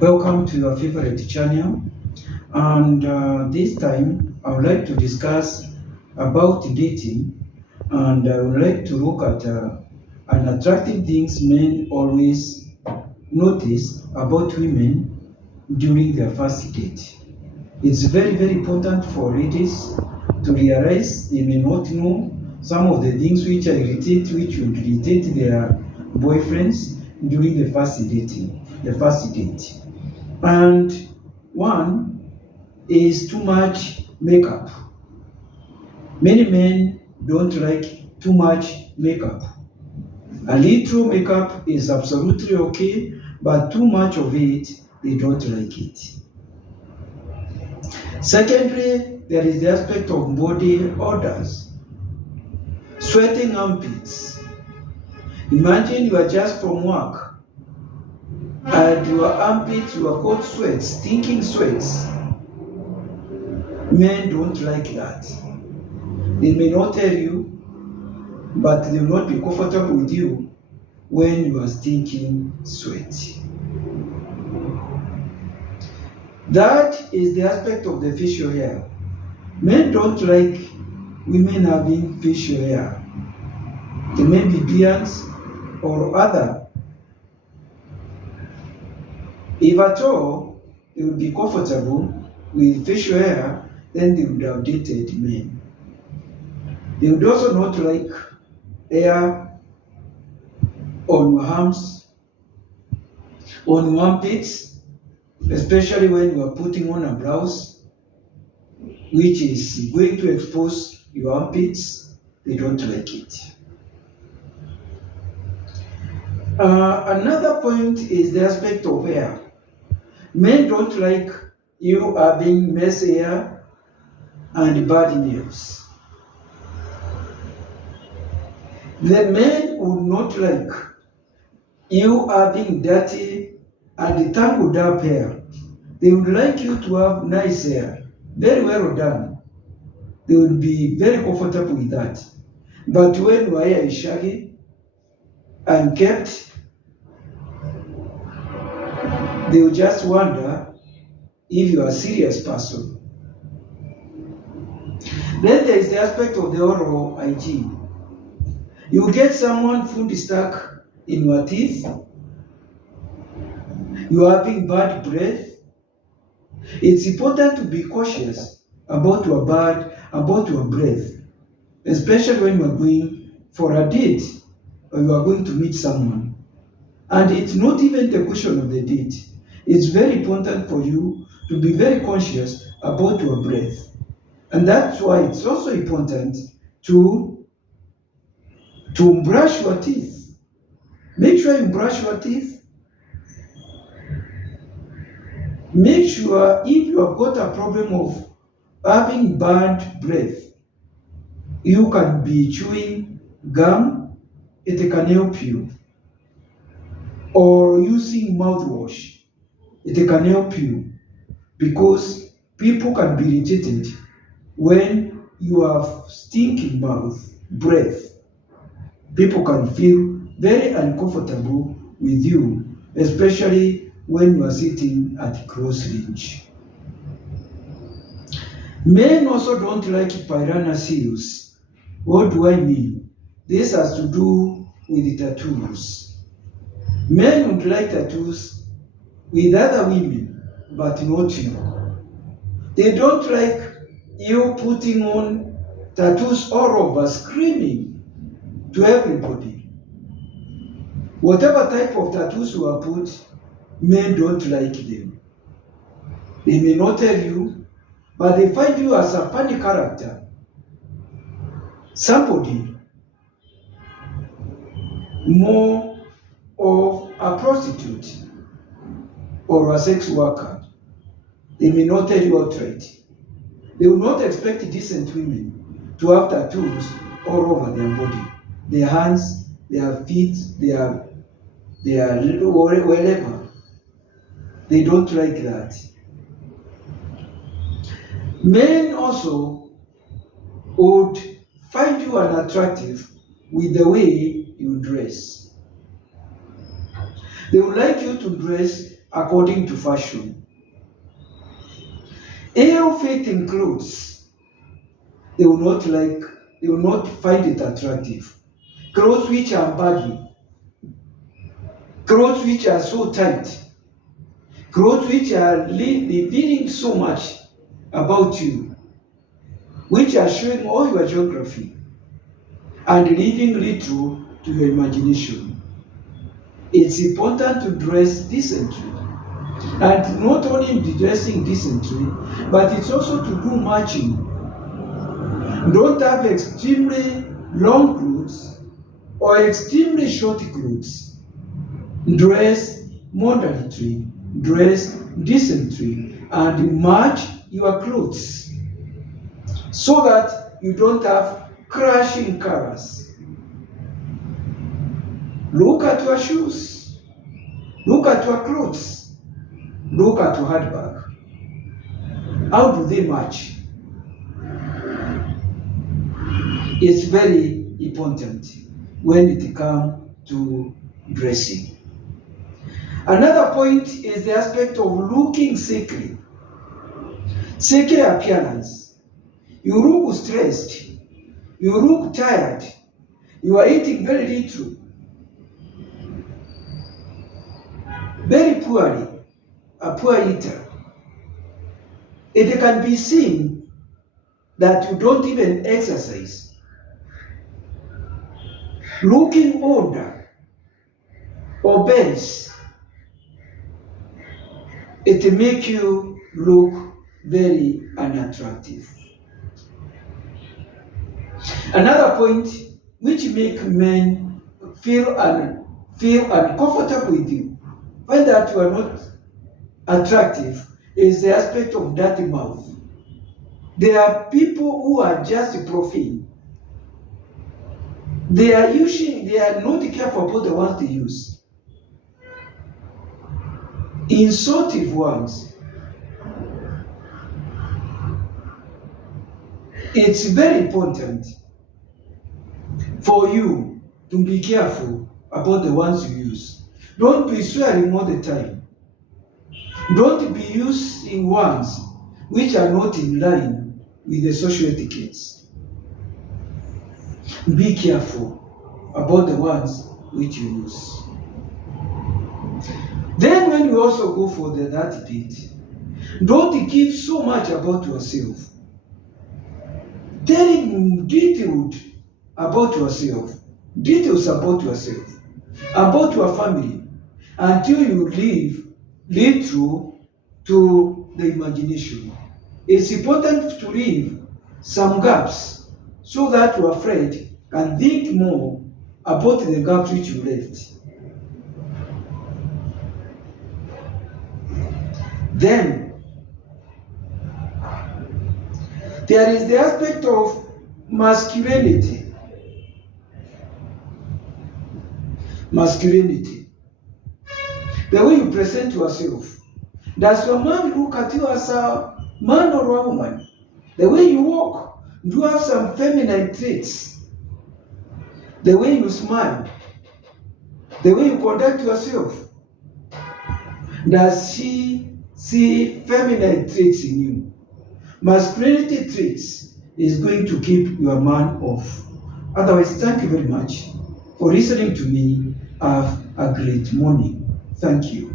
Welcome to your favorite channel, and this time I would like to discuss about dating, and I would like to look at unattractive things men always notice about women during their first date. It's very important for ladies to realize they may not know some of the things which would irritate their boyfriends during the first date. And one is too much makeup. Many men don't like too much makeup. A little makeup is absolutely okay, but too much of it, they don't like it. Secondly, there is the aspect of body odors. Sweating armpits. Imagine you are just from work and your armpits, your cold sweats, stinking sweats. Men don't like that. They may not tell you, but they will not be comfortable with you when you are stinking sweat. That is the aspect of the facial hair. Men don't like women having facial hair. They may be beards or other. If at all they would be comfortable with facial hair, then they would have dated men. They would also not like hair on your arms, on your armpits, especially when you are putting on a blouse, which is going to expose your armpits. They don't like it. Another point is the aspect of hair. Men don't like you having messy hair and bad nails. The men would not like you having dirty and tangled up hair. They would like you to have nice hair, very well done. They would be very comfortable with that. But when your hair is shaggy and kept, they will just wonder if you are a serious person. Then there is the aspect of the oral hygiene. You get someone food stuck in your teeth, you are having bad breath. It's important to be cautious about your breath, especially when you are going for a date or you are going to meet someone. And it's not even the question of the date. It's very important for you to be very conscious about your breath. And that's why it's also important to brush your teeth. Make sure you brush your teeth. Make sure if you have got a problem of having bad breath, you can be chewing gum, it can help you. Or using mouthwash, it can help you, because people can be irritated when you have stinking mouth, breath. People can feel very uncomfortable with you, especially when you are sitting at close range. Men also don't like piranha seals. What do I mean? This has to do with tattoos. Men would like tattoos with other women, but not you. They don't like you putting on tattoos all over, screaming to everybody. Whatever type of tattoos you are put, men don't like them. They may not tell you, but they find you as a funny character. Somebody more of a prostitute or a sex worker. They may not tell you outright. They will not expect decent women to have tattoos all over their body. Their hands, their feet, their wherever. They don't like that. Men also would find you unattractive with the way you dress. They would like you to dress according to fashion. Ill-fitting clothes, they will not find it attractive. Clothes which are baggy, clothes which are so tight, clothes which are revealing so much about you, which are showing all your geography and leaving little to your imagination. It's important to dress decently. And not only dressing decently, but it's also to do matching. Don't have extremely long clothes or extremely short clothes. Dress moderately, dress decently, and match your clothes so that you don't have crashing colors. Look at your shoes, look at your clothes, look at your handbag. How do they match? It's very important when it comes to dressing. Another point is the aspect of looking sickly. Sickly appearance. You look stressed. You look tired. You are eating very little. Very poorly. A poor eater. It can be seen that you don't even exercise. Looking older, obese, it makes you look very unattractive. Another point which makes men feel uncomfortable with you, when that you are not attractive, is the aspect of dirty mouth. There are people who are just profane. They are not careful about the words they use. Insultive ones. It's very important for you to be careful about the ones you use. Don't be swearing all the time. Don't be using words which are not in line with the social etiquettes. Be careful about the ones which you use. Then when you also go for that date, don't give so much about yourself. Telling details about yourself, about your family, until you lead through to the imagination. It's important to leave some gaps so that your friend can think more about the gaps which you left. Then, there is the aspect of masculinity. Masculinity. The way you present yourself. Does your man look at you as a man or a woman? The way you walk, do you have some feminine traits? The way you smile, the way you conduct yourself. Does she see feminine traits in you? Masculinity traits is going to keep your man off. Otherwise, thank you very much for listening to me. Have a great morning. Thank you.